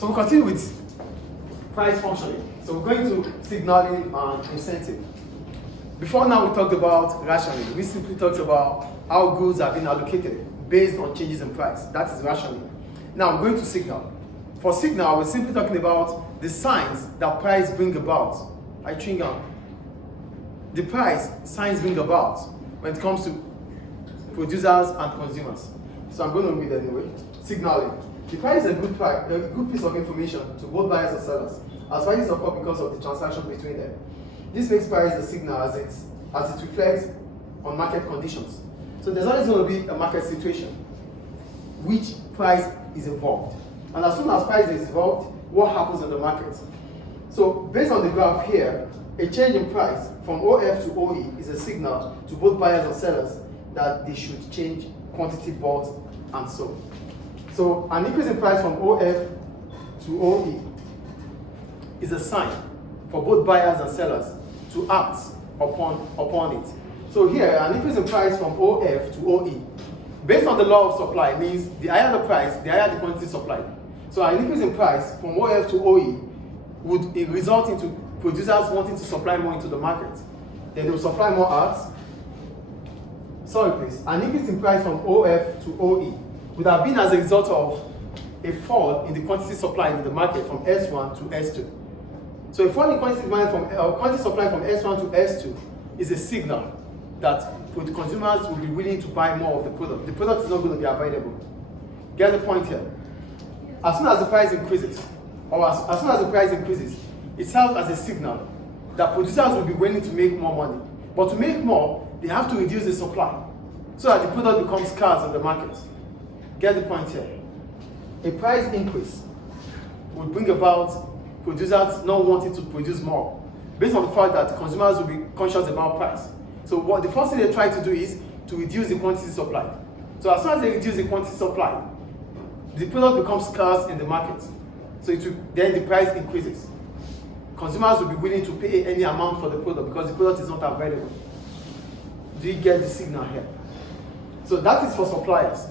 So we'll continue with price functioning. So we're going to signaling and incentive. Before now we talked about rationing. We simply talked about how goods are being allocated based on changes in price. That is rationing. Now we're going to signal. For signal, we're simply talking about the signs that price bring about. I chewing on. The price signs bring about when it comes to producers and consumers. So I'm going to read anyway. Signaling. The price is a good piece of information to both buyers and sellers, as prices occur because of the transaction between them. This makes price a signal as it reflects on market conditions. So there's always going to be a market situation which price is involved. And as soon as price is involved, what happens in the market? So based on the graph here, a change in price from OF to OE is a signal to both buyers and sellers that they should change quantity bought and sold. So an increase in price from OF to OE is a sign for both buyers and sellers to act upon it. So here, an increase in price from OF to OE, based on the law of supply, means the higher the price, the higher the quantity supplied. So an increase in price from OF to OE would result into producers wanting to supply more into the market. Then they will supply more at, an increase in price from OF to OE would have been as a result of a fall in the quantity supplied in the market from S1 to S2. So a fall in quantity supply from S1 to S2 is a signal that consumers will be willing to buy more of the product. The product is not going to be available. Get the point here? As soon as the price increases, it serves as a signal that producers will be willing to make more money. But to make more, they have to reduce the supply so that the product becomes scarce in the market. Get the point here? A price increase will bring about producers not wanting to produce more, based on the fact that consumers will be conscious about price. So what the first thing they try to do is to reduce the quantity supplied. So as soon as they reduce the quantity supplied, the product becomes scarce in the market. So then the price increases. Consumers will be willing to pay any amount for the product because the product is not available. Do you get the signal here? So that is for suppliers.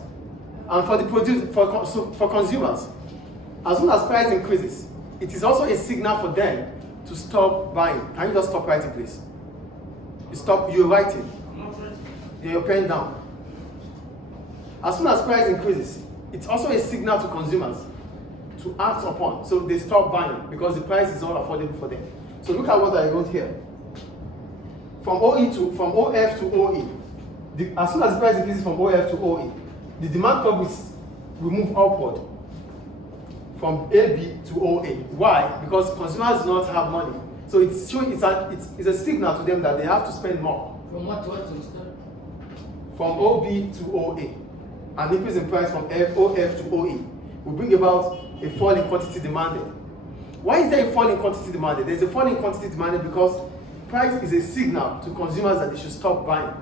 And for consumers, as soon as price increases, it is also a signal for them to stop buying. Can you just stop writing, please? You're writing. You're pen down. As soon as price increases, it's also a signal to consumers to act upon. So they stop buying because the price is not affordable for them. So look at what I wrote here. From OF to OE, as soon as the price increases from OF to OE, the demand curve will move upward from AB to OA. Why? Because consumers do not have money. So it's showing it's a signal to them that they have to spend more. From what to what instead? From OB to OA. An increase in price from OF to OE will bring about a fall in quantity demanded. Why is there a fall in quantity demanded? There's a fall in quantity demanded because price is a signal to consumers that they should stop buying.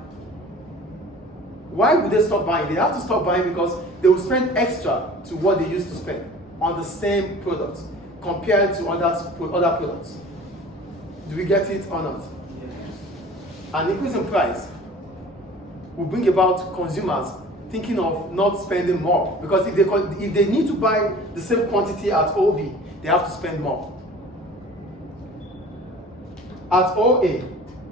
Why would they stop buying? They have to stop buying because they will spend extra to what they used to spend on the same product compared to other products. Do we get it or not? Yes. An increase in price will bring about consumers thinking of not spending more because if they need to buy the same quantity at OB, they have to spend more. At OA,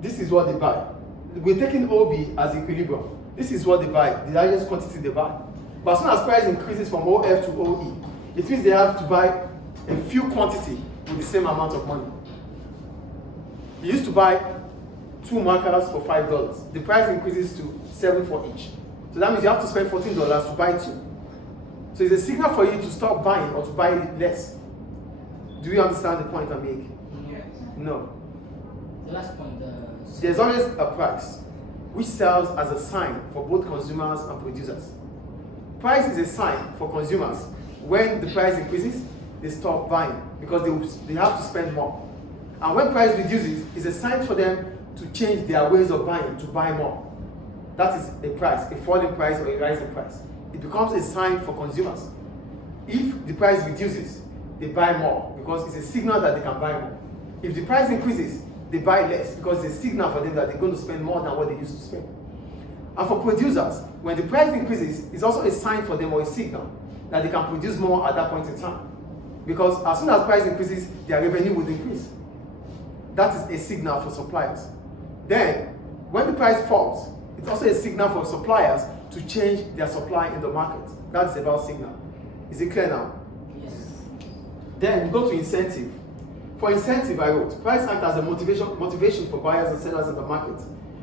this is what they buy. We're taking OB as equilibrium. This is what they buy, the largest quantity they buy. But as soon as price increases from OF to OE, it means they have to buy a few quantity with the same amount of money. You used to buy 2 markers for $5. The price increases to $7 for each. So that means you have to spend $14 to buy 2. So it's a signal for you to stop buying or to buy less. Do you understand the point I'm making? Yes. No. The last point. There's always a price, which serves as a sign for both consumers and producers. Price is a sign for consumers. When the price increases, they stop buying because they have to spend more. And when price reduces, it's a sign for them to change their ways of buying, to buy more. That is a price, a falling price or a rising price. It becomes a sign for consumers. If the price reduces, they buy more because it's a signal that they can buy more. If the price increases, they buy less because it's a signal for them that they're going to spend more than what they used to spend. And for producers, when the price increases, it's also a sign for them or a signal that they can produce more at that point in time. because as soon as price increases, their revenue would increase. That is a signal for suppliers. Then, when the price falls, it's also a signal for suppliers to change their supply in the market. That's about signal. Is it clear now? Yes. Then we go to incentive. For incentive, I wrote, price act as a motivation for buyers and sellers in the market.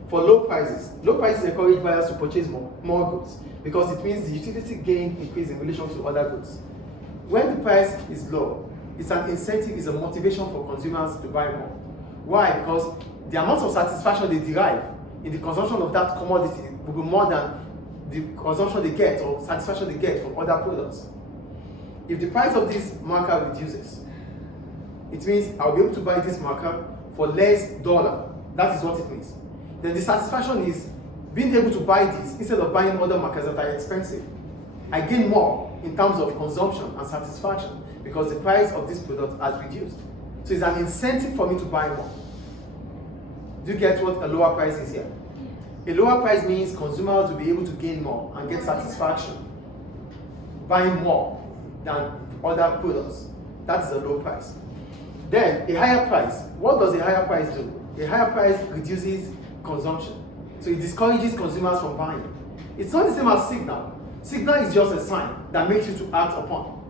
For low prices encourage buyers to purchase more goods because it means the utility gain increase in relation to other goods. When the price is low, it's an incentive, it's a motivation for consumers to buy more. Why? Because the amount of satisfaction they derive in the consumption of that commodity will be more than the consumption they get or satisfaction they get from other products. If the price of this marker reduces, it means I'll be able to buy this marker for less dollar. That is what it means. Then the satisfaction is being able to buy this instead of buying other markers that are expensive. I gain more in terms of consumption and satisfaction because the price of this product has reduced. So it's an incentive for me to buy more. Do you get what a lower price is here? A lower price means consumers will be able to gain more and get satisfaction buying more than other products. That is a low price. Then a higher price. What does a higher price do? A higher price reduces consumption. So it discourages consumers from buying. It's not the same as signal. Signal is just a sign that makes you to act upon.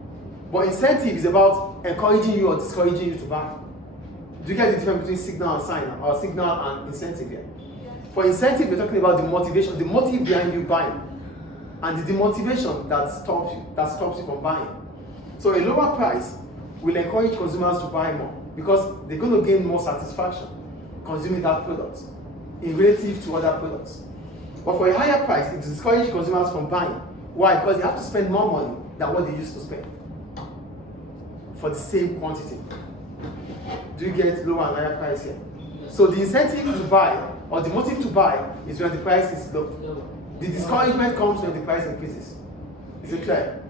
But incentive is about encouraging you or discouraging you to buy. Do you get the difference between signal and sign, or signal and incentive here? For incentive, we're talking about the motivation, the motive behind you buying, and the demotivation that stops you from buying. So a lower price will encourage consumers to buy more because they're going to gain more satisfaction consuming that product in relative to other products. But for a higher price, it discourages consumers from buying. Why? Because they have to spend more money than what they used to spend for the same quantity. Do you get lower and higher price here? So the incentive to buy or the motive to buy is when the price is low. The discouragement comes when the price increases. Is it clear?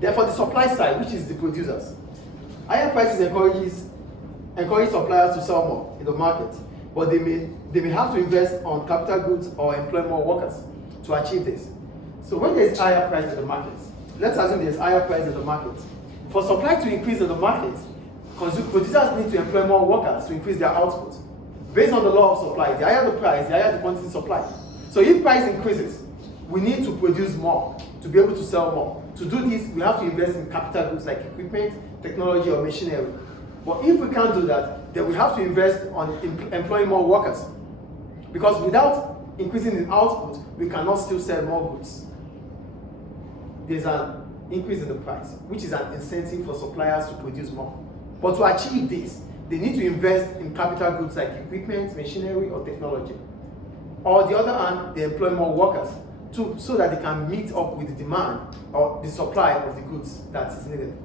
Therefore, the supply side, which is the producers, higher prices encourage suppliers to sell more in the market, but they may have to invest on capital goods or employ more workers to achieve this. So when there is higher price in the market, let's assume there is higher price in the market. For supply to increase in the market, producers need to employ more workers to increase their output. Based on the law of supply, the higher the price, the higher the quantity supplied. So if price increases, we need to produce more to be able to sell more. To do this, we have to invest in capital goods like equipment, technology, or machinery. But if we can't do that, then we have to invest on employing more workers. Because without increasing in output, we cannot still sell more goods. There's an increase in the price, which is an incentive for suppliers to produce more. But to achieve this, they need to invest in capital goods like equipment, machinery, or technology. Or the other hand, they employ more workers so that they can meet up with the demand or the supply of the goods that is needed.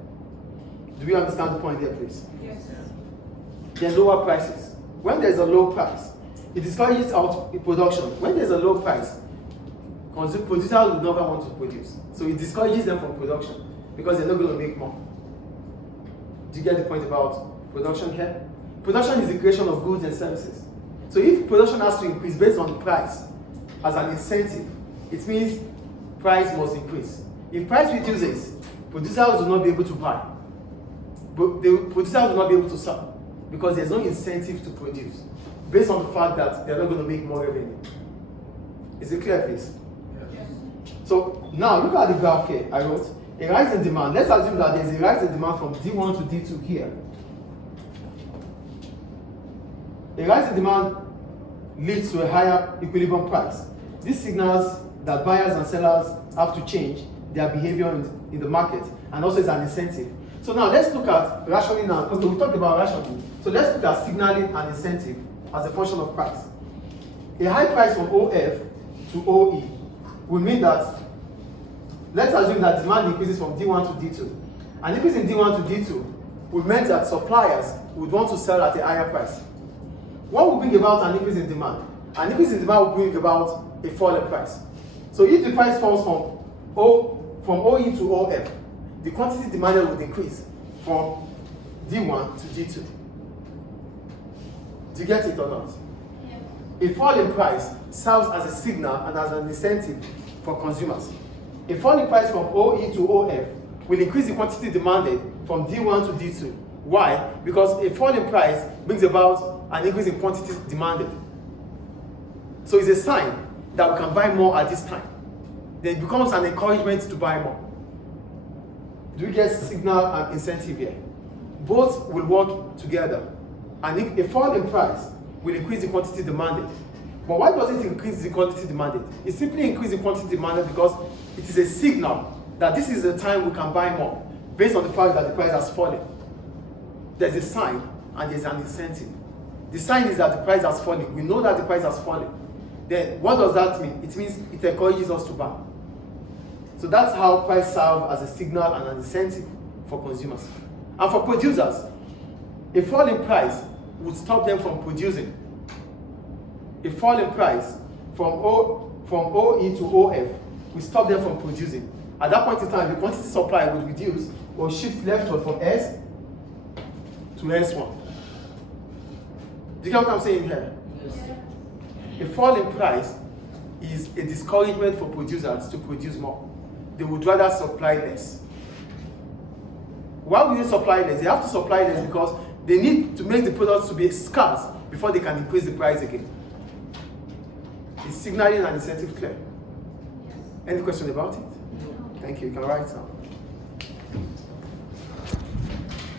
Do we understand the point there, please? Yes, sir. Then lower prices. When there's a low price, it discourages production. When there's a low price, producers will never want to produce. So it discourages them from production because they're not going to make more. Do you get the point about production here? Production is the creation of goods and services. So if production has to increase based on the price as an incentive, it means price must increase. If price reduces, producers will not be able to buy. But the producers will not be able to sell because there's no incentive to produce based on the fact that they're not going to make more revenue. Is it clear, please? Yes. So now look at the graph here. I wrote a rise in demand. Let's assume that there's a rise in demand from D1 to D2 here. A rise in demand leads to a higher equilibrium price. This signals that buyers and sellers have to change their behavior in the market, and also is an incentive. So now let's look at rationing now. Okay, we talked about rationing. So let's look at signaling and incentive as a function of price. A high price from OF to OE will mean that, let's assume that demand increases from D1 to D2. An increase in D1 to D2 would mean that suppliers would want to sell at a higher price. What will bring about an increase in demand? An increase in demand will bring about a fall in price. So if the price falls from OE to OF, the quantity demanded would increase from D1 to D2. Do you get it or not? Yeah. A fall in price serves as a signal and as an incentive for consumers. A fall in price from OE to OF will increase the quantity demanded from D1 to D2. Why? Because a fall in price brings about an increase in quantity demanded. So it's a sign that we can buy more at this time. Then it becomes an encouragement to buy more. Do we get signal and incentive here? Both will work together. And if a fall in price will increase the quantity demanded. But why does it increase the quantity demanded? It simply increases the quantity demanded because it is a signal that this is the time we can buy more, based on the fact that the price has fallen. There's a sign and there's an incentive. The sign is that the price has fallen. We know that the price has fallen. Then what does that mean? It means it encourages us to buy. So that's how price serves as a signal and an incentive for consumers. And for producers, a fall in price would stop them from producing. A fall in price from OE to OF will stop them from producing. At that point in time, the quantity supply would reduce or shift leftward from S to S1. Do you get what I'm saying here? Yes. A fall in price is a discouragement for producers to produce more. They would rather supply less. Why would they supply less? They have to supply less because they need to make the products to be scarce before they can increase the price again. Is signaling an incentive clear? Any question about it? Thank you. You can write down.